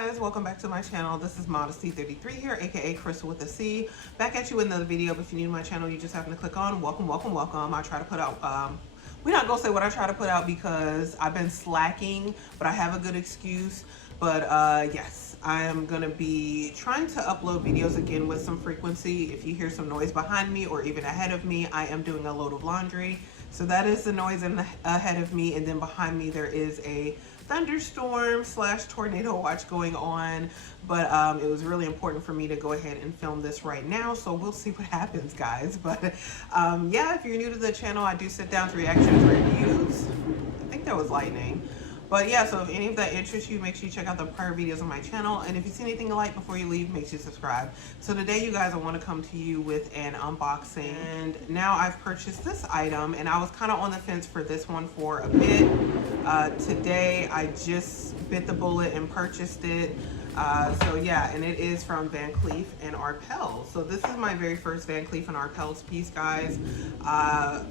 guys, welcome back to my channel. This is Modesty33 here, aka Crystal with a C. Back at you with another video. But if you're new to my channel, you just happen to click on welcome. I try to put out we're not gonna say what I try to put out because I've been slacking, but I have a good excuse. But yes, I am gonna be trying to upload videos again with some frequency. If you hear some noise behind me or even ahead of me, I am doing a load of laundry. So that is the noise ahead of me, and then behind me there is a thunderstorm / tornado watch going on. But it was really important for me to go ahead and film this right now, so we'll see what happens, guys. But yeah, if you're new to the channel, I do sit down to reactions, reviews. I think that was lightning. But yeah, so if any of that interests you, make sure you check out the prior videos on my channel. And if you see anything you like before you leave, make sure you subscribe. So today, you guys, I want to come to you with an unboxing. And now I've purchased this item, and I was kind of on the fence for this one for a bit. Today, I just bit the bullet and purchased it. So yeah, and it is from Cleef Arpels. So this is my very first Cleef Arpels piece, guys.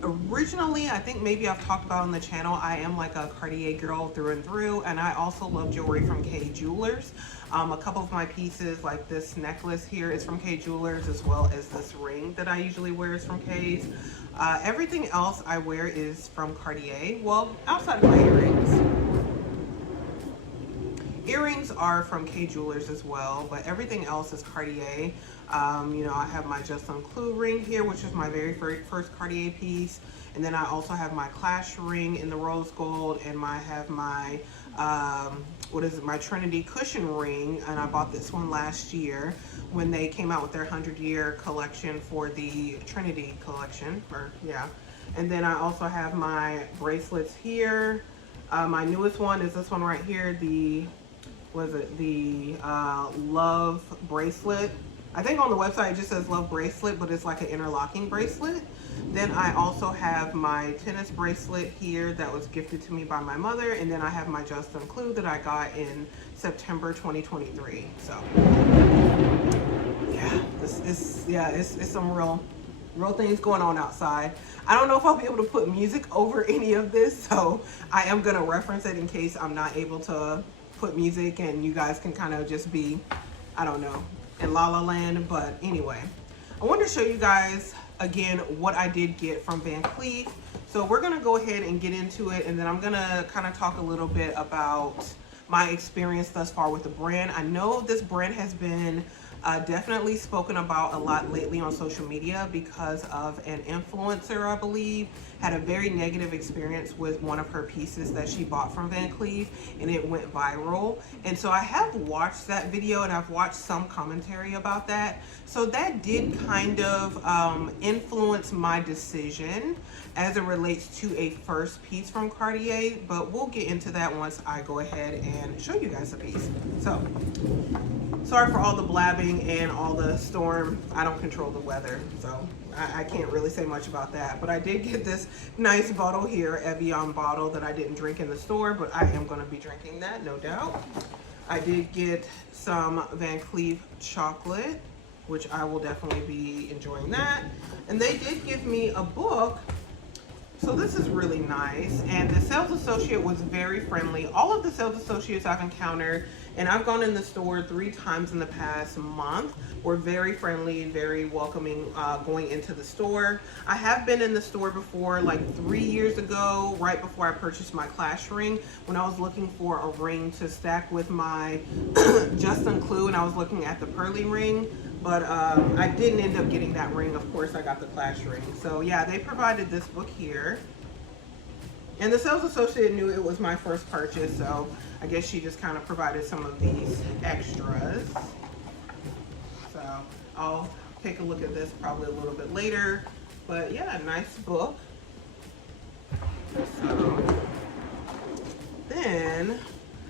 Originally, I think maybe I've talked about on the channel, I am like a Cartier girl through and through, and I also love jewelry from K Jewelers. A couple of my pieces, like this necklace here, is from K Jewelers, as well as this ring that I usually wear is from K's. Everything else I wear is from Cartier. Well, outside of my earrings. Earrings are from K Jewelers as well, but everything else is Cartier. You know, I have my Justin Clue ring here, which is my very first Cartier piece. And then I also have my Clash ring in the rose gold, and I have my, my Trinity cushion ring. And I bought this one last year when they came out with their 100-year collection for the Trinity collection, And then I also have my bracelets here. My newest one is this one right here, the Love bracelet. I think on the website it just says Love bracelet, but it's like an interlocking bracelet. Then I also have my tennis bracelet here that was gifted to me by my mother, and then I have my Justin Clue that I got in September 2023. So yeah, it's some real things going on outside. I don't know if I'll be able to put music over any of this, so I am gonna reference it in case I'm not able to put music, and you guys can kind of just be, I don't know, in La La Land. But anyway, I wanted to show you guys again what I did get from Cleef. So we're gonna go ahead and get into it, and then I'm gonna kind of talk a little bit about my experience thus far with the brand. I know this brand has been definitely spoken about a lot lately on social media because of an influencer, I believe, had a very negative experience with one of her pieces that she bought from Cleef, and it went viral. And so I have watched that video, and I've watched some commentary about that. So that did kind of influence my decision as it relates to a first piece from Cartier, but we'll get into that once I go ahead and show you guys the piece. So sorry for all the blabbing and all the storm. I don't control the weather, so I can't really say much about that. But I did get this nice bottle here, Evian bottle, that I didn't drink in the store, but I am going to be drinking that, no doubt. I did get some Cleef chocolate, which I will definitely be enjoying that. And they did give me a book. So this is really nice, and the sales associate was very friendly. All of the sales associates I've encountered, and I've gone in the store 3 times in the past month, were very friendly, very welcoming going into the store. I have been in the store before, like 3 years ago, right before I purchased my Clash ring, when I was looking for a ring to stack with my Justin Clue, and I was looking at the pearly ring. But I didn't end up getting that ring. Of course, I got the Clash ring. So yeah, they provided this book here. And the sales associate knew it was my first purchase, so I guess she just kind of provided some of these extras. So I'll take a look at this probably a little bit later. But yeah, nice book. So then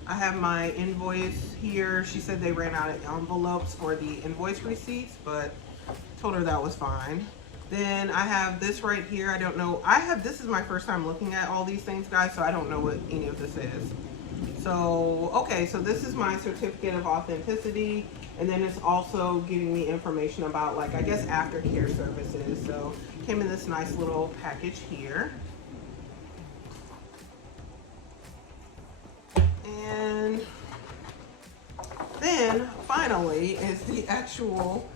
I have my invoice here. She said they ran out of envelopes for the invoice receipts, but told her that was fine. Then I have this right here. I don't know. This is my first time looking at all these things, guys, so I don't know what any of this is. So, okay, so this is my certificate of authenticity, and then it's also giving me information about, like, I guess aftercare services. So came in this nice little package here. And finally is the actual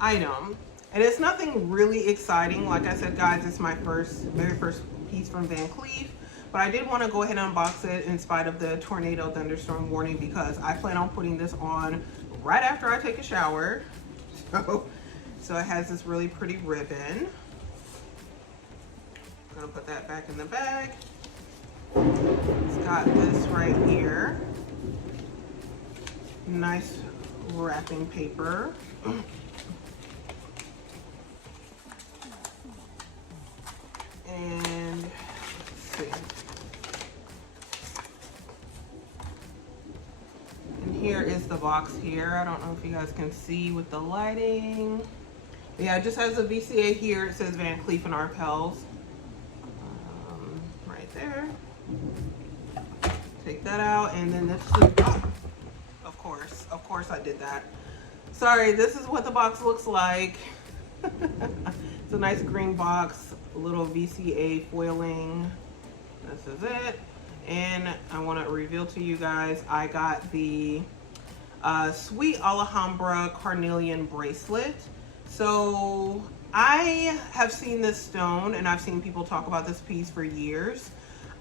item. And it's nothing really exciting. Like I said, guys, it's my very first piece from Van Cleef. But I did want to go ahead and unbox it in spite of the tornado thunderstorm warning, because I plan on putting this on right after I take a shower. So it has this really pretty ribbon. I'm gonna put that back in the bag. It's got this right here. Nice wrapping paper. And let's see. And here is the box here. I don't know if you guys can see with the lighting. Yeah, it just has a VCA here. It says Van Cleef and Arpels. Right there. Take that out, and then this is, oh, of course I did that. Sorry, this is what the box looks like. It's a nice green box, a little VCA foiling. This is it. And I want to reveal to you guys, I got the Sweet Alhambra Carnelian bracelet. So I have seen this stone and I've seen people talk about this piece for years.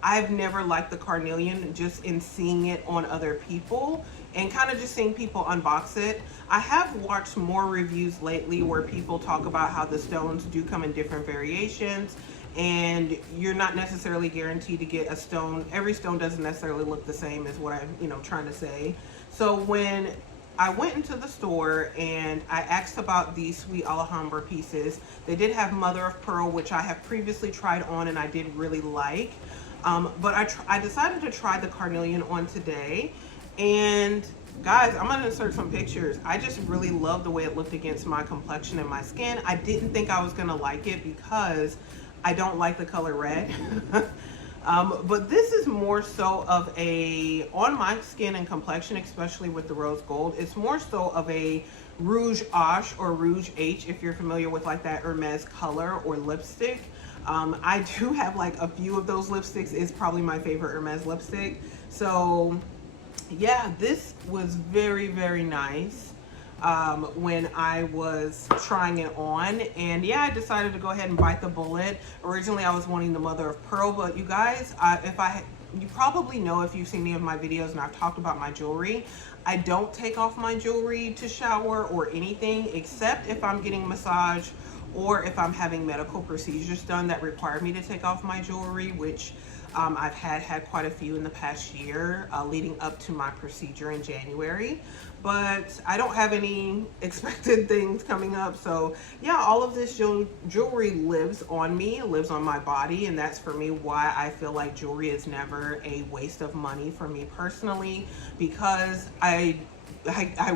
I've never liked the carnelian, just in seeing it on other people and kind of just seeing people unbox it. I have watched more reviews lately where people talk about how the stones do come in different variations, and you're not necessarily guaranteed to get a stone. Every stone doesn't necessarily look the same, is what I'm trying to say. So when I went into the store and I asked about these Sweet Alhambra pieces, they did have mother of pearl, which I have previously tried on and I did really like. But I decided to try the carnelian on today, and guys, I'm gonna insert some pictures. I just really love the way it looked against my complexion and my skin. I didn't think I was gonna like it because I don't like the color red. But this is more so of a, on my skin and complexion, especially with the rose gold, it's more so of a Rouge H or Rouge H, if you're familiar with like that Hermes color or lipstick. I do have like a few of those lipsticks. It's probably my favorite Hermes lipstick. So yeah, this was very, very nice when I was trying it on. And yeah, I decided to go ahead and bite the bullet. Originally I was wanting the mother of pearl, but you guys, you probably know if you've seen any of my videos and I've talked about my jewelry, I don't take off my jewelry to shower or anything, except if I'm getting a massage or if I'm having medical procedures done that require me to take off my jewelry, which I've had quite a few in the past year leading up to my procedure in January. But I don't have any expected things coming up. So yeah, all of this jewelry lives on me, lives on my body. And that's for me why I feel like jewelry is never a waste of money for me personally, because I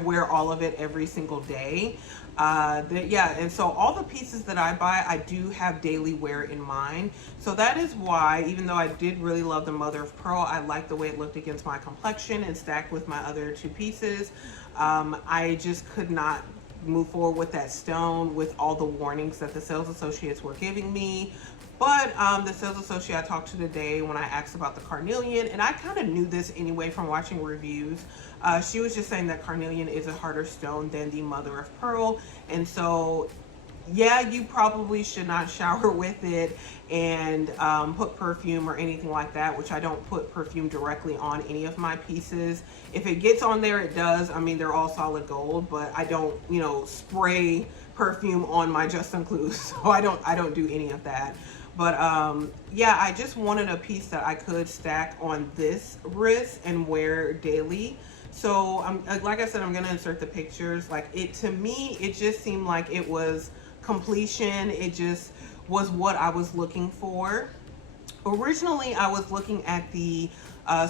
wear all of it every single day. Yeah, and so all the pieces that I buy, I do have daily wear in mind. So that is why, even though I did really love the mother of pearl, I like the way it looked against my complexion and stacked with my other two pieces. I just could not move forward with that stone with all the warnings that the sales associates were giving me. But the sales associate I talked to today, when I asked about the carnelian, and I kind of knew this anyway from watching reviews, she was just saying that carnelian is a harder stone than the mother of pearl. And so yeah, you probably should not shower with it and put perfume or anything like that, which I don't put perfume directly on any of my pieces. If it gets on there, it does. I mean, they're all solid gold, but I don't, spray perfume on my Justin Clues. So I don't do any of that. But yeah, I just wanted a piece that I could stack on this wrist and wear daily. So like I said, I'm gonna insert the pictures. To me, it just seemed like it was completion. It just was what I was looking for. Originally, I was looking at the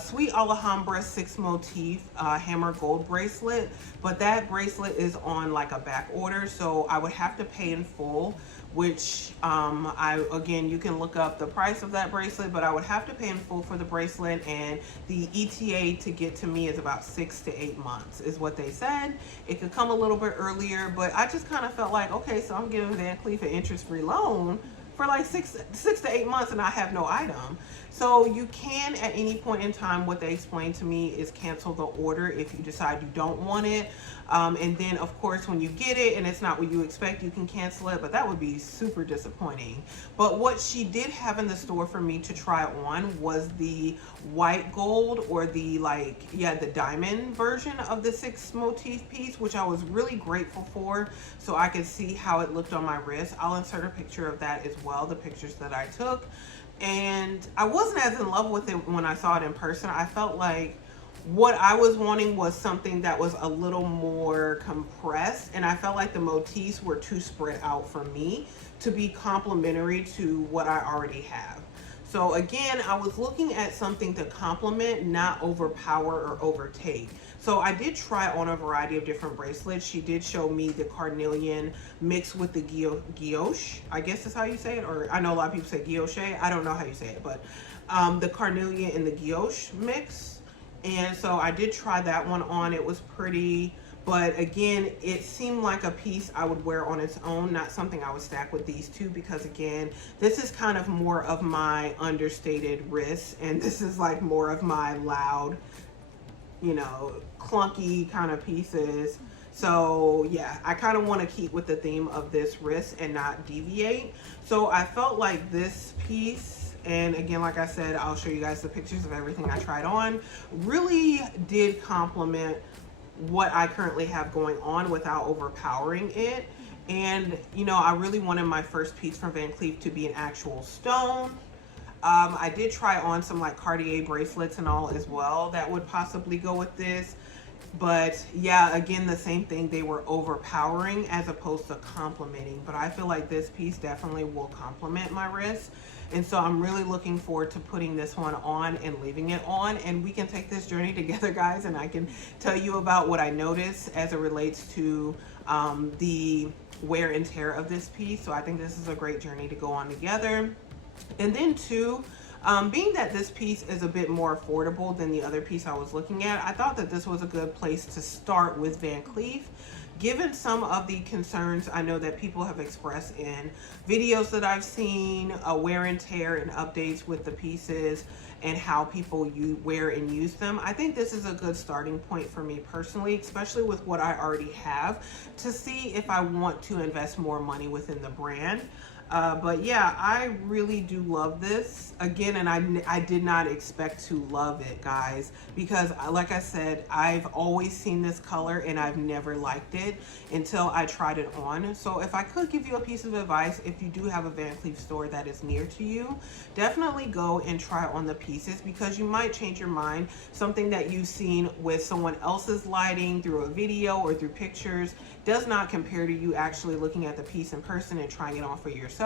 Sweet Alhambra 6 motif hammer gold bracelet, but that bracelet is on like a back order, so I would have to pay in full, which again, you can look up the price of that bracelet, but I would have to pay in full for the bracelet, and the ETA to get to me is about 6 to 8 months is what they said. It could come a little bit earlier, but I just kind of felt like, okay, so I'm giving Van Cleef an interest-free loan for like 6 to 8 months and I have no item. So you can at any point in time, what they explained to me is cancel the order if you decide you don't want it. And then of course, when you get it and it's not what you expect, you can cancel it, but that would be super disappointing. But what she did have in the store for me to try on was the white gold, or the like, yeah, the diamond version of the 6 motif piece, which I was really grateful for, so I could see how it looked on my wrist. I'll insert a picture of that as well, the pictures that I took. And I wasn't as in love with it when I saw it in person. I felt like what I was wanting was something that was a little more compressed, and I felt like the motifs were too spread out for me to be complementary to what I already have. So again, I was looking at something to complement, not overpower or overtake. So I did try on a variety of different bracelets. She did show me the carnelian mixed with the guilloche, I guess is how you say it, or I know a lot of people say guilloche. I don't know how you say it, but the carnelian and the guilloche mix. And so I did try that one on. It was pretty, but again, it seemed like a piece I would wear on its own, not something I would stack with these two, because again, this is kind of more of my understated wrist, and this is like more of my loud, you know, clunky kind of pieces. So yeah, I kind of want to keep with the theme of this wrist and not deviate. So I felt like this piece, and again, like I said, I'll show you guys the pictures of everything I tried on, really did complement what I currently have going on without overpowering it. And you know, I really wanted my first piece from Van Cleef to be an actual stone. I did try on some like Cartier bracelets and all as well that would possibly go with this. But yeah, again, the same thing, they were overpowering as opposed to complementing. But I feel like this piece definitely will complement my wrist. And so I'm really looking forward to putting this one on and leaving it on. And we can take this journey together, guys. And I can tell you about what I noticed as it relates to the wear and tear of this piece. So I think this is a great journey to go on together. And then too, being that this piece is a bit more affordable than the other piece I was looking at, I thought that this was a good place to start with Van Cleef. Given some of the concerns I know that people have expressed in videos that I've seen, wear and tear and updates with the pieces and how people wear and use them, I think this is a good starting point for me personally, especially with what I already have, to see if I want to invest more money within the brand. But yeah, I really do love this again, and I did not expect to love it, guys, because like I said, I've always seen this color and I've never liked it until I tried it on. So if I could give you a piece of advice, if you do have a Van Cleef store that is near to you, definitely go and try on the pieces, because you might change your mind. Something that you've seen with someone else's lighting through a video or through pictures does not compare to you actually looking at the piece in person and trying it on for yourself.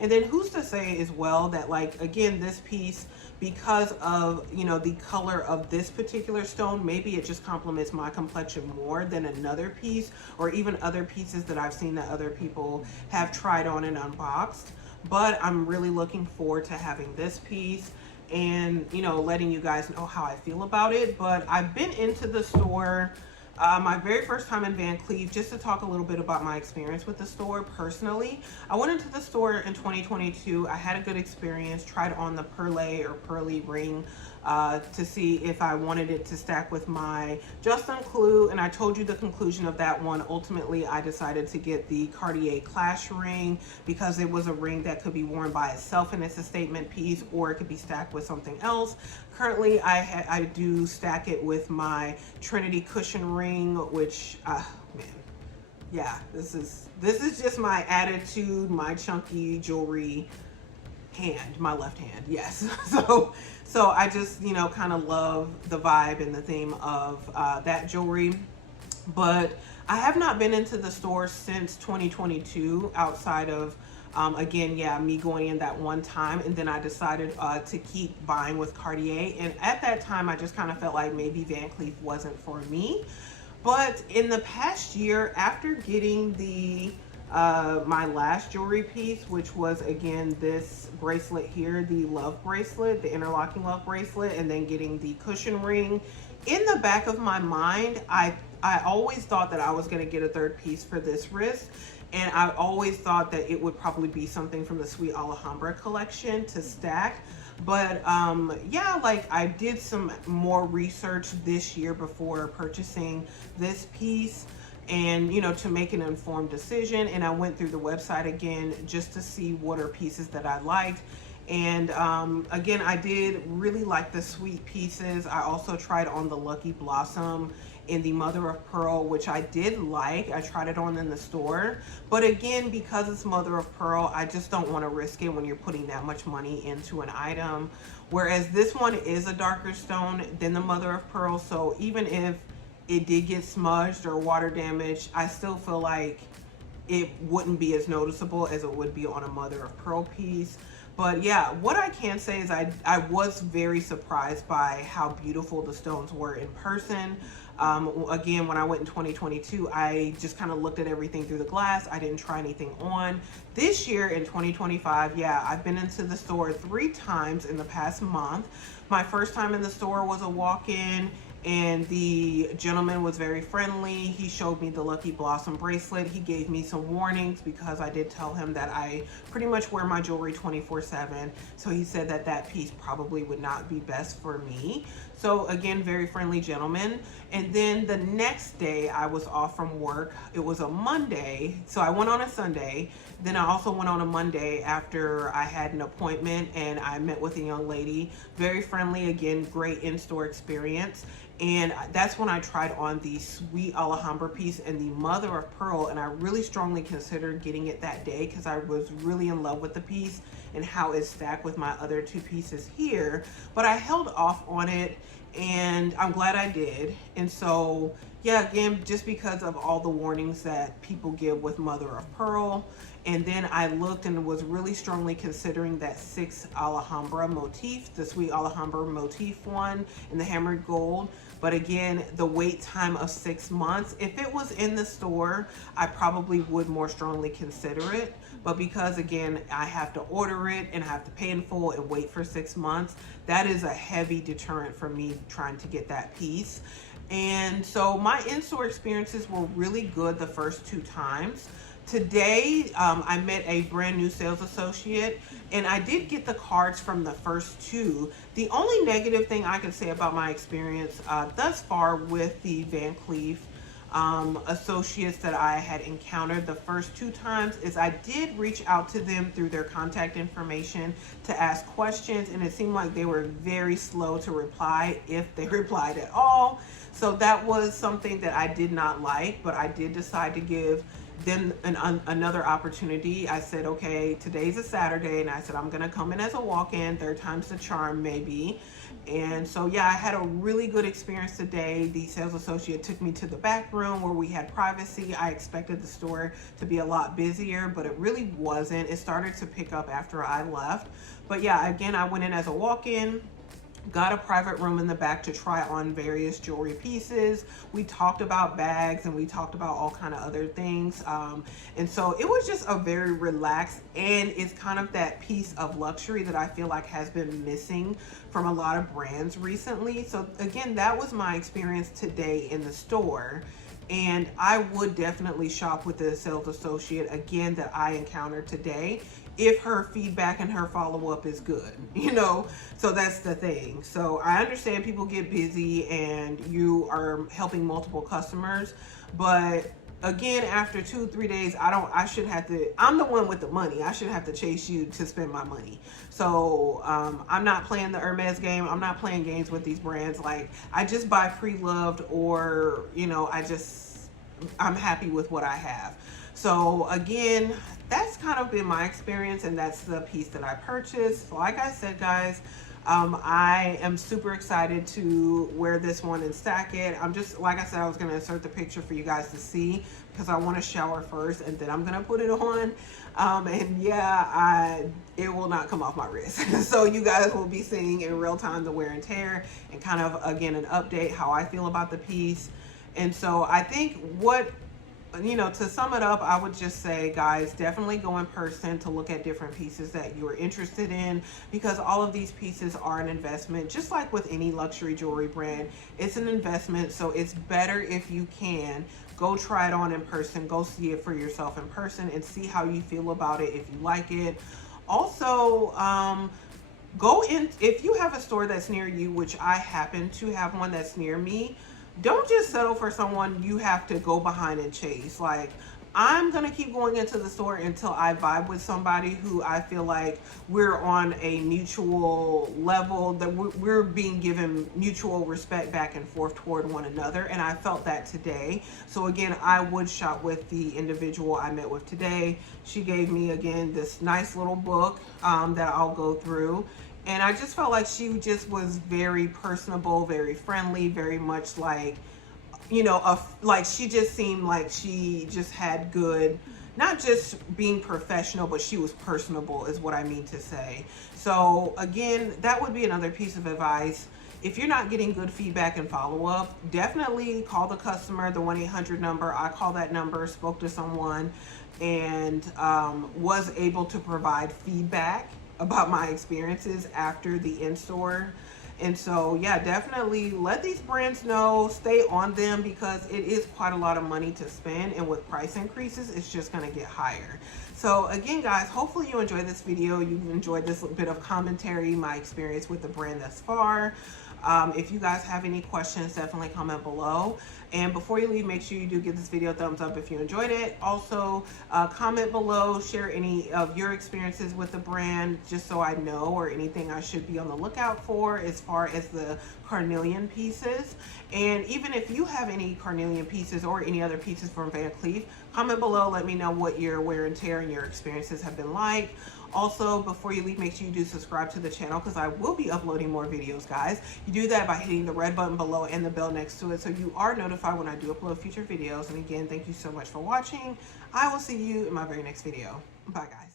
And then who's to say as well that, like, again, this piece, because of, you know, the color of this particular stone, maybe it just complements my complexion more than another piece, or even other pieces that I've seen that other people have tried on and unboxed. But I'm really looking forward to having this piece and, you know, letting you guys know how I feel about it. But I've been into the store my very first time in Van Cleef, just to talk a little bit about my experience with the store personally. I went into the store in 2022. I had a good experience, tried on the pearly ring to see if I wanted it to stack with my Justin Clue, and I told you the conclusion of that one. Ultimately, I decided to get the Cartier Clash ring because it was a ring that could be worn by itself and it's a statement piece, or it could be stacked with something else. Currently, I do stack it with my Trinity cushion ring, which, man, yeah, this is just my attitude, my chunky jewelry hand, my left hand, yes. So I just, you know, kind of love the vibe and the theme of that jewelry. But I have not been into the store since 2022 outside of again, yeah, me going in that one time, and then I decided to keep buying with Cartier. And at that time, I just kind of felt like maybe Van Cleef wasn't for me. But in the past year, after getting the my last jewelry piece, which was again this bracelet here, the love bracelet, the interlocking love bracelet, and then getting the cushion ring in the back of my mind, I always thought that I was going to get a third piece for this wrist, and I always thought that it would probably be something from the Sweet Alhambra collection to stack. But yeah, like I did some more research this year before purchasing this piece, and to make an informed decision, and I went through the website again just to see what are pieces that I liked. And again, I did really like the sweet pieces. I also tried on the Lucky Blossom in the mother of pearl, which I did like. I tried it on in the store, but again, because it's mother of pearl, I just don't want to risk it when you're putting that much money into an item. Whereas this one is a darker stone than the mother of pearl, so even if it did get smudged or water damaged, I still feel like it wouldn't be as noticeable as it would be on a mother of pearl piece. But yeah, what I can say is I was very surprised by how beautiful the stones were in person. Again, when I went in 2022, I just kind of looked at everything through the glass. I didn't try anything on. This year in 2025, yeah, I've been into the store 3 times in the past month. My first time in the store was a walk-in, and the gentleman was very friendly. He showed me the Lucky Blossom bracelet. He gave me some warnings because I did tell him that I pretty much wear my jewelry 24/7. So he said that that piece probably would not be best for me. So again, very friendly gentleman. And then the next day I was off from work. It was a Monday. So I went on a Sunday. Then I also went on a Monday after I had an appointment, and I met with a young lady. Very friendly, again, great in-store experience. And that's when I tried on the Sweet Alhambra piece and the mother of pearl, and I really strongly considered getting it that day because I was really in love with the piece and how it's stacked with my other 2 pieces here. But I held off on it, and I'm glad I did. And so yeah, again, just because of all the warnings that people give with mother of pearl. And then I looked and was really strongly considering that 6 Alhambra motif, the Sweet Alhambra motif one in the hammered gold. But again, the wait time of 6 months, if it was in the store, I probably would more strongly consider it. But because again, I have to order it and I have to pay in full and wait for 6 months, that is a heavy deterrent for me trying to get that piece. And so my in-store experiences were really good the first 2 times. Today, I met a brand new sales associate, and I did get the cards from the first 2. The only negative thing I can say about my experience thus far with the Van Cleef associates that I had encountered the first 2 times is I did reach out to them through their contact information to ask questions, and it seemed like they were very slow to reply, if they replied at all. So that was something that I did not like, but I did decide to give them another opportunity. I said, okay, today's a Saturday, and I said I'm gonna come in as a walk-in, 3rd time's the charm maybe. And so yeah, I had a really good experience today. The sales associate took me to the back room where we had privacy. I expected the store to be a lot busier, but it really wasn't. It started to pick up after I left. But yeah, again, I went in as a walk-in, got a private room in the back to try on various jewelry pieces. We talked about bags, and we talked about all kind of other things. And so it was just a very relaxed, and it's kind of that piece of luxury that I feel like has been missing from a lot of brands recently. So again, that was my experience today in the store. And I would definitely shop with the sales associate again that I encountered today if her feedback and her follow-up is good, so that's the thing. So I understand people get busy and you are helping multiple customers, but again, after 2-3 days, I'm the one with the money. I shouldn't have to chase you to spend my money. So I'm not playing the Hermes game. I'm not playing games with these brands. Like, I just buy pre-loved, or I'm happy with what I have. So again, that's kind of been my experience, and that's the piece that I purchased. Like I said, guys, I am super excited to wear this one and stack it. Like I said, I was going to insert the picture for you guys to see because I want to shower first and then I'm going to put it on. And yeah, it will not come off my wrist. So you guys will be seeing in real time the wear and tear, and kind of, again, an update how I feel about the piece. And so I think what you know, to sum it up, I would just say, guys, definitely go in person to look at different pieces that you are interested in, because all of these pieces are an investment. Just like with any luxury jewelry brand, it's an investment. So it's better if you can go try it on in person, go see it for yourself in person and see how you feel about it, if you like it. Also, go in, if you have a store that's near you, which I happen to have one that's near me, don't just settle for someone you have to go behind and chase. Like, I'm gonna keep going into the store until I vibe with somebody who I feel like we're on a mutual level, that we're being given mutual respect back and forth toward one another. And I felt that today. So again, I would shop with the individual I met with today. She gave me, again, this nice little book that I'll go through. And I just felt like she just was very personable, very friendly, very much like, you know, like she just seemed like she just had good, not just being professional, but she was personable, is what I mean to say. So again, that would be another piece of advice. If you're not getting good feedback and follow up, definitely call the customer, the 1-800 number. I called that number, spoke to someone, and was able to provide feedback about my experiences after the in-store. And so, yeah, definitely let these brands know, stay on them, because it is quite a lot of money to spend. And with price increases, it's just going to get higher. So again, guys, hopefully you enjoyed this video. You've enjoyed this bit of commentary, my experience with the brand thus far. If you guys have any questions, definitely comment below. And before you leave, make sure you do give this video a thumbs up if you enjoyed it. Also, comment below, share any of your experiences with the brand, just so I know, or anything I should be on the lookout for as far as the carnelian pieces. And even if you have any carnelian pieces or any other pieces from Van Cleef, comment below, let me know what your wear and tear and your experiences have been like. Also, before you leave, make sure you do subscribe to the channel, because I will be uploading more videos, guys. You do that by hitting the red button below and the bell next to it, so you are notified when I do upload future videos. And again, thank you so much for watching. I will see you in my very next video. Bye, guys.